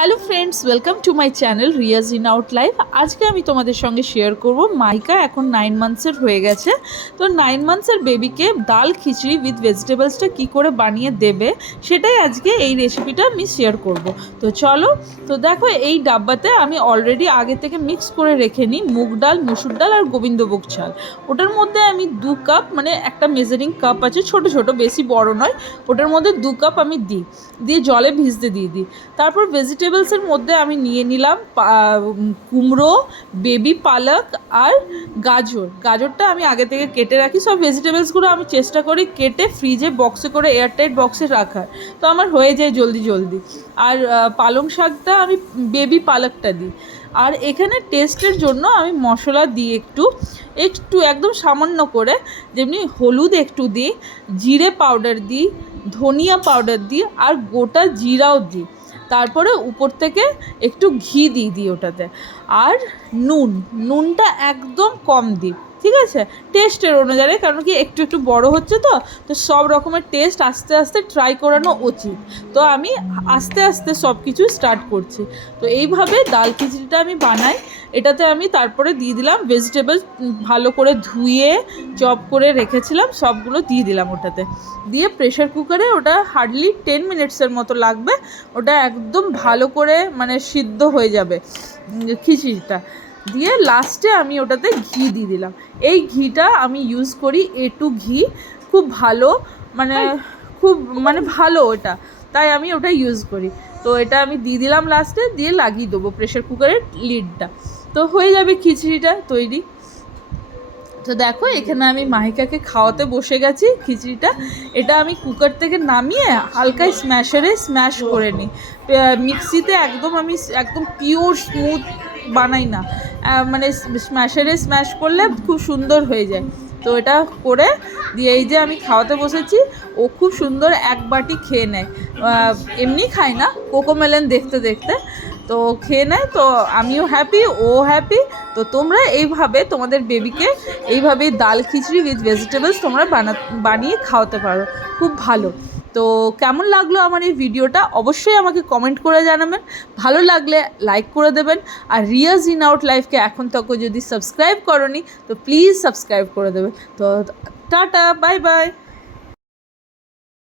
Hello friends, welcome to my channel Riaz in out life. আজকে আমি তোমাদের সঙ্গে শেয়ার করব মাইকা এখন 9 মান্থসের হয়ে গেছে। তো 9 মান্থসের বেবিকে ডাল খিচড়ি উইথ ভেজিটেবলসটা কী করে বানিয়ে দেবে সেটাই আজকে এই রেসিপিটা আমি শেয়ার করব। তো চলো, তো দেখো এই ডাব্বাতে আমি অলরেডি আগে থেকে মিক্স করে রেখে নিই মুগ ডাল, মুসুর ডাল আর গোবিন্দভোগ চাল। ওটার মধ্যে আমি 2 কাপ, মানে একটা মেজারিং কাপ আছে ছোট ছোট, বেশি বড় নয়, ওটার মধ্যে 2 কাপ আমি দিয়ে জলে ভিজতে দিই। তারপর ভেজিটেবলসের মধ্যে আমি নিয়ে নিলাম কুমড়ো, বেবি পালক আর গাজরটা আমি আগে থেকে কেটে রাখি। সব ভেজিটেবলসগুলো আমি চেষ্টা করি কেটে ফ্রিজে বক্সে করে, এয়ারটাইট বক্সে রাখার, তো আমার হয়ে যায় জলদি। আর পালং শাকটা আমি বেবি পালকটা দিই। আর এখানে টেস্টের জন্য আমি মশলা দিই একটু একদম সামান্য করে, যেমনি হলুদ একটু দিই, জিরে পাউডার দিই, ধনিয়া পাউডার দিই আর গোটা জিরাও দিই। তারপরে উপর থেকে একটু ঘি দিই ওটাতে। আর নুনটা একদম কম দিই, ঠিক আছে, টেস্টের অনুযায়ী, কারণ কি একটু বড় হচ্ছে, তো সব রকমের টেস্ট আস্তে আস্তে ট্রাই করানো উচিত। তো আমি আস্তে আস্তে সব কিছু স্টার্ট করছি। তো এইভাবে ডাল খিচড়িটা আমি বানাই। এটাতে আমি তারপরে দিয়ে দিলাম ভেজিটেবল, ভালো করে ধুয়ে চপ করে রেখেছিলাম, সবগুলো দিয়ে দিলাম ওটাতে। দিয়ে প্রেশার কুকারে ওটা হার্ডলি 10 মিনিটসের মতো লাগবে, ওটা একদম ভালো করে মানে সিদ্ধ হয়ে যাবে খিচড়িটা। দিয়ে লাস্টে আমি ওটাতে ঘি দিয়ে দিলাম। এই ঘিটা আমি ইউজ করি A2 ঘি, খুব ভালো, মানে ভালো ওটা, তাই আমি ওটা ইউজ করি। তো এটা আমি দিয়ে দিলাম লাস্টে, দিয়ে লাগিয়ে দেবো প্রেশার কুকারের লিডটা, তো হয়ে যাবে খিচড়িটা তৈরি। তো দেখো এখানে আমি মাহিকাকে খাওয়াতে বসে গেছি খিচড়িটা। এটা আমি কুকার থেকে নামিয়ে হালকা স্ম্যাশারে স্ম্যাশ করে নিই। মিক্সিতে আমি একদম পিওর স্মুথ বানাই না, মানে স্ম্যাশারে স্ম্যাশ করলে খুব সুন্দর হয়ে যায়। তো এটা করে দিয়ে এই যে আমি খাওয়াতে বসেছি, ও খুব সুন্দর এক বাটি খেয়ে নেয়। এমনি খায় না, কোকোমেলন দেখতে দেখতে তো খেয়ে নেয়। তো আমিও হ্যাপি, ও হ্যাপি। তো তোমরা এইভাবে তোমাদের বেবিকে এইভাবে ডাল খিচড়ি উইথ ভেজিটেবলস তোমরা বানিয়ে খাওয়াতে পারো, খুব ভালো। তো কেমন লাগলো আমার এই ভিডিওটা অবশ্যই আমাকে কমেন্ট করে জানাবেন। ভালো লাগলে লাইক করে দেবেন। আর রিয়াজ ইন আউট লাইফকে এখন তক যদি সাবস্ক্রাইব করোনি তো প্লিজ সাবস্ক্রাইব করে দেবেন। তো টাটা, বাই বাই।